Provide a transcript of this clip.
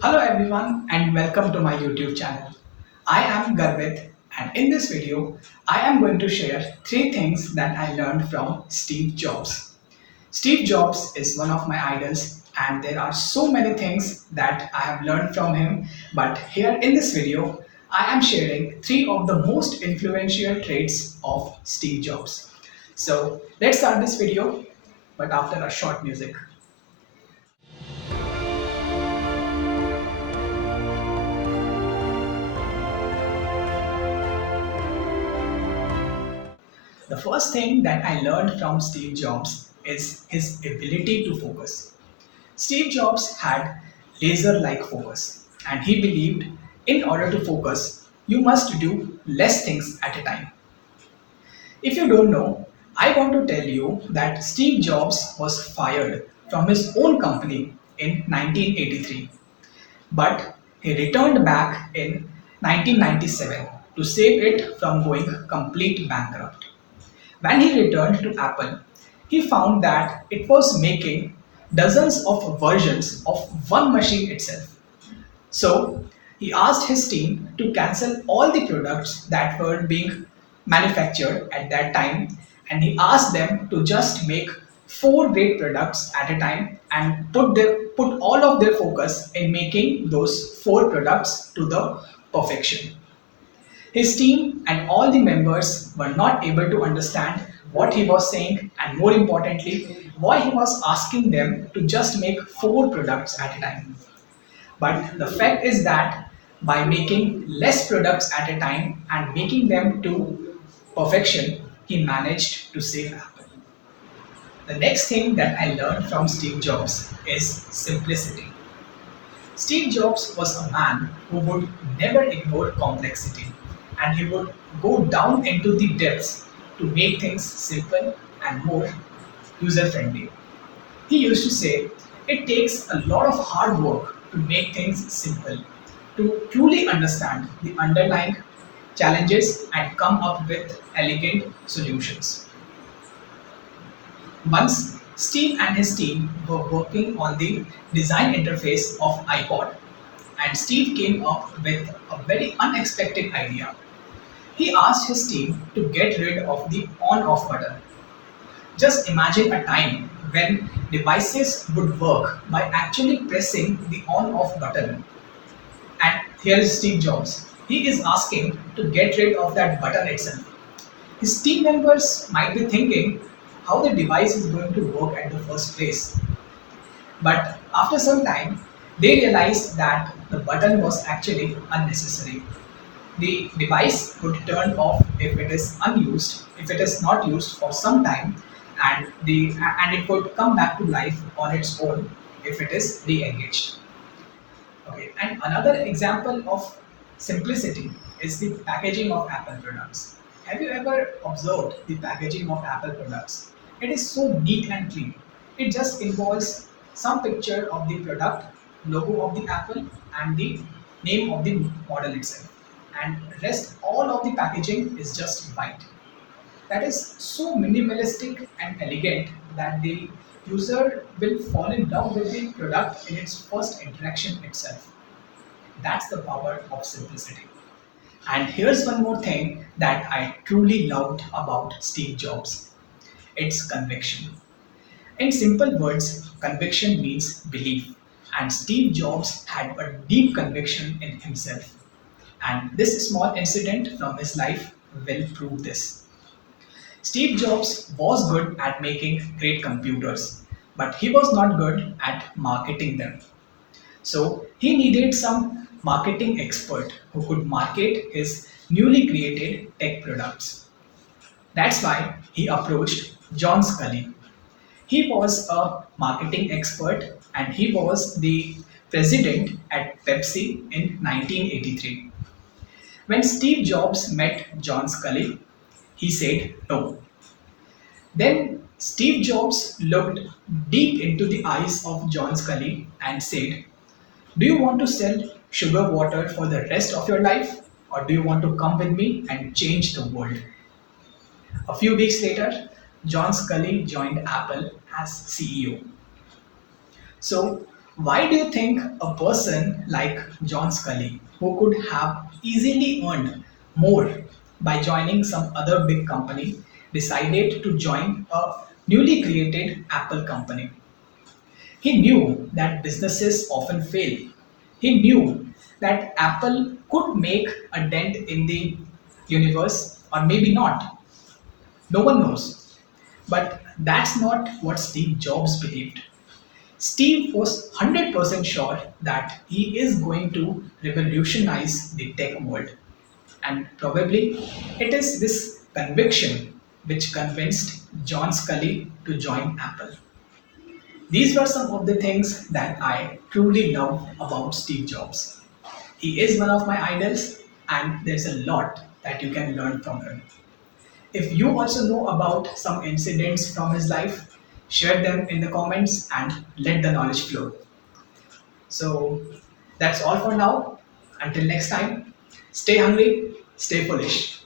Hello everyone and welcome to my YouTube channel. I am Garvit and in this video I am going to share three things that I learned from Steve Jobs. Steve Jobs is one of my idols and there are so many things that I have learned from him, but here in this video I am sharing three of the most influential traits of Steve Jobs. So let's start this video, but after a short music. The first thing that I learned from Steve Jobs is his ability to focus. Steve Jobs had laser like focus, and he believed in order to focus, you must do less things at a time. If you don't know, I want to tell you that Steve Jobs was fired from his own company in 1983, but he returned back in 1997 to save it from going complete bankrupt. When he returned to Apple, he found that it was making dozens of versions of one machine itself. So he asked his team to cancel all the products that were being manufactured at that time, and he asked them to just make four great products at a time and put all of their focus in making those four products to the perfection. His team and all the members were not able to understand what he was saying, and more importantly, why he was asking them to just make four products at a time. But the fact is that by making less products at a time and making them to perfection, he managed to save Apple. The next thing that I learned from Steve Jobs is simplicity. Steve Jobs was a man who would never ignore complexity, and he would go down into the depths to make things simple and more user friendly. He used to say, it takes a lot of hard work to make things simple, to truly understand the underlying challenges and come up with elegant solutions. Once, Steve and his team were working on the design interface of iPod, and Steve came up with a very unexpected idea. He asked his team to get rid of the on off button. Just imagine a time when devices would work by actually pressing the on off button. And here is Steve Jobs. He is asking to get rid of that button itself. His team members might be thinking how the device is going to work at the first place. But after some time, they realized that the button was actually unnecessary. The device would turn off if it is unused, if it is not used for some time, and it would come back to life on its own if it is re-engaged. Okay, and another example of simplicity is the packaging of Apple products. Have you ever observed the packaging of Apple products? It is so neat and clean. It just involves some picture of the product, logo of the Apple, and the name of the model itself. And rest all of the packaging is just white. That is so minimalistic and elegant that the user will fall in love with the product in its first interaction itself. That's the power of simplicity. And here's one more thing that I truly loved about Steve Jobs, it's conviction. In simple words, conviction means belief. And Steve Jobs had a deep conviction in himself. And this small incident from his life will prove this. Steve Jobs was good at making great computers, but he was not good at marketing them. So he needed some marketing expert who could market his newly created tech products. That's why he approached John Scully. He was a marketing expert and he was the president at Pepsi in 1983. When Steve Jobs met John Scully, he said no. Then Steve Jobs looked deep into the eyes of John Scully and said, do you want to sell sugar water for the rest of your life? Or do you want to come with me and change the world? A few weeks later, John Scully joined Apple as CEO. So, Why do you think a person like John Scully, who could have easily earned more by joining some other big company, decided to join a newly created Apple company? He knew that businesses often fail. He knew that Apple could make a dent in the universe, or maybe not. No one knows. But that's not what Steve Jobs believed. Steve was 100% sure that he is going to revolutionize the tech world. And probably it is this conviction which convinced John Scully to join Apple. These were some of the things that I truly love about Steve Jobs. He is one of my idols, and there's a lot that you can learn from him. If you also know about some incidents from his life, share them in the comments and let the knowledge flow. So that's all for now. Until next time, stay hungry, stay foolish.